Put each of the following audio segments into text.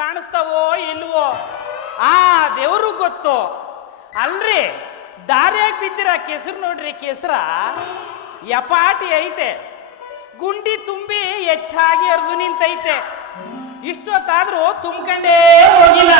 ಕಾಣಿಸ್ತಾವೋ ಇಲ್ವೋ? ಆ ದೇವರು ಗೊತ್ತು. ಅಲ್ರಿ, ದಾರಿಯಾಗಿ ಬಿದ್ದಿರ ಕೆಸರು ನೋಡ್ರಿ ಕೆಸರ? ಯಪಾಟಿ ಐತೆ. ಗುಂಡಿ ತುಂಬಿ ಹೆಚ್ಚಾಗಿ ಅರ್ದು ನಿಂತೈತೆ. ಇಷ್ಟೊತ್ತಾದ್ರೂ ತುಂಬ್ಕಂಡೇ ಹೋಗಿಲ್ಲ.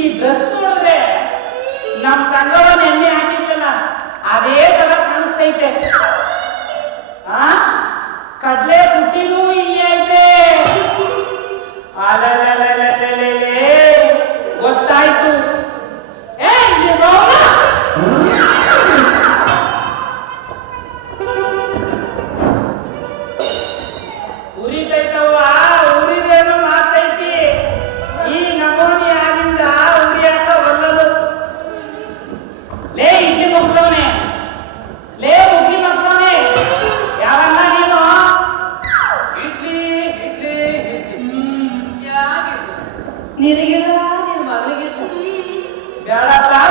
ಈ ಡ್ರೆಸ್ ನೋಡಿದ್ರೆ ನಮ್ ಸಂಘವನ್ನು ಎಣ್ಣೆ ಹಾಕಿದ್ರಲ್ಲ ಅದೇ ತರ ಕಾಣಿಸ್ತೈತೆ. ¡Ve a la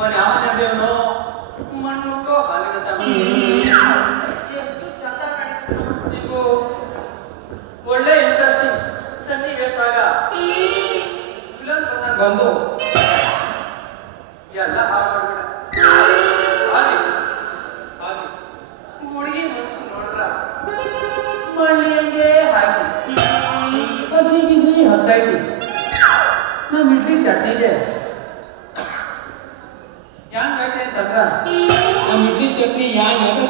ಇವನು ಯಾವ ನಬಿಯವನು ಮಣ್ಣುಕ್ಕೋ ಮಣ್ಣು ಎಷ್ಟು ಚಂದ ಕಾಣಿತು ನೀವು ಒಳ್ಳೆ ಇಂಟ್ರೆಸ್ಟಿಂಗ್ ಸನ್ನಿವೇಶದಾಗ ಬಂದು ಎಲ್ಲ ಹಾಳು ಮಾಡ್ಬೇಡ. ಹಾಲಿ ಹಾಲಿ ಹುಡುಗಿ ಮನಸ್ಸು ನೋಡಿದ್ರ ಮಳ್ಳಿಯಂಗೆ ಹಾಕಿ ಹಸಿ ಬಿಸಿ ಹತ್ತೈತಿ ನಮ್ಮ ಇಡ್ಲಿ ಚಟ್ನಿಗೆ ಯಾನ್ ಐತೆ ಅಂತಂದ್ರ ನಮ್ಮ ಇಡ್ಲಿ ಚಟ್ನಿ ಯಾನ್ ಅಂತ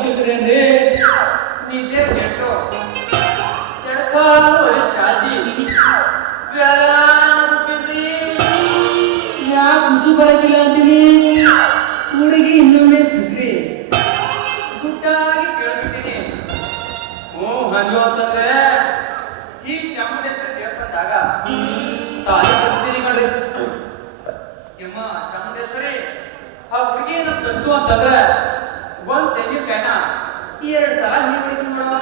ನೀ ನೀದೇ ನೆಟ್ಟು ಎಡಕಾಲು ಚಾಚಿ. ಬೇಡ್ರಿ ಯಾಕೆ ರುಚಿ ಬರಕಿಲ್ಲ ಅಂತೀನಿ ಹುಡುಗಿ ಇನ್ನೊಮ್ಮೆ ಸಿಗ್ರಿ. ಗುಡ್ಡಾಗಿ ಕೇಳ್ಬಿಟ್ಟಿನಿ. ಓ ಹಂಗೋ ಅಂತಂದ್ರೆ ಅಂತಂದ್ರ ಒಂದ್ ತೆಂಗಿನಕಾಯಿನ ಎರಡು ಸಲ ನೀರು ಮಾಡವ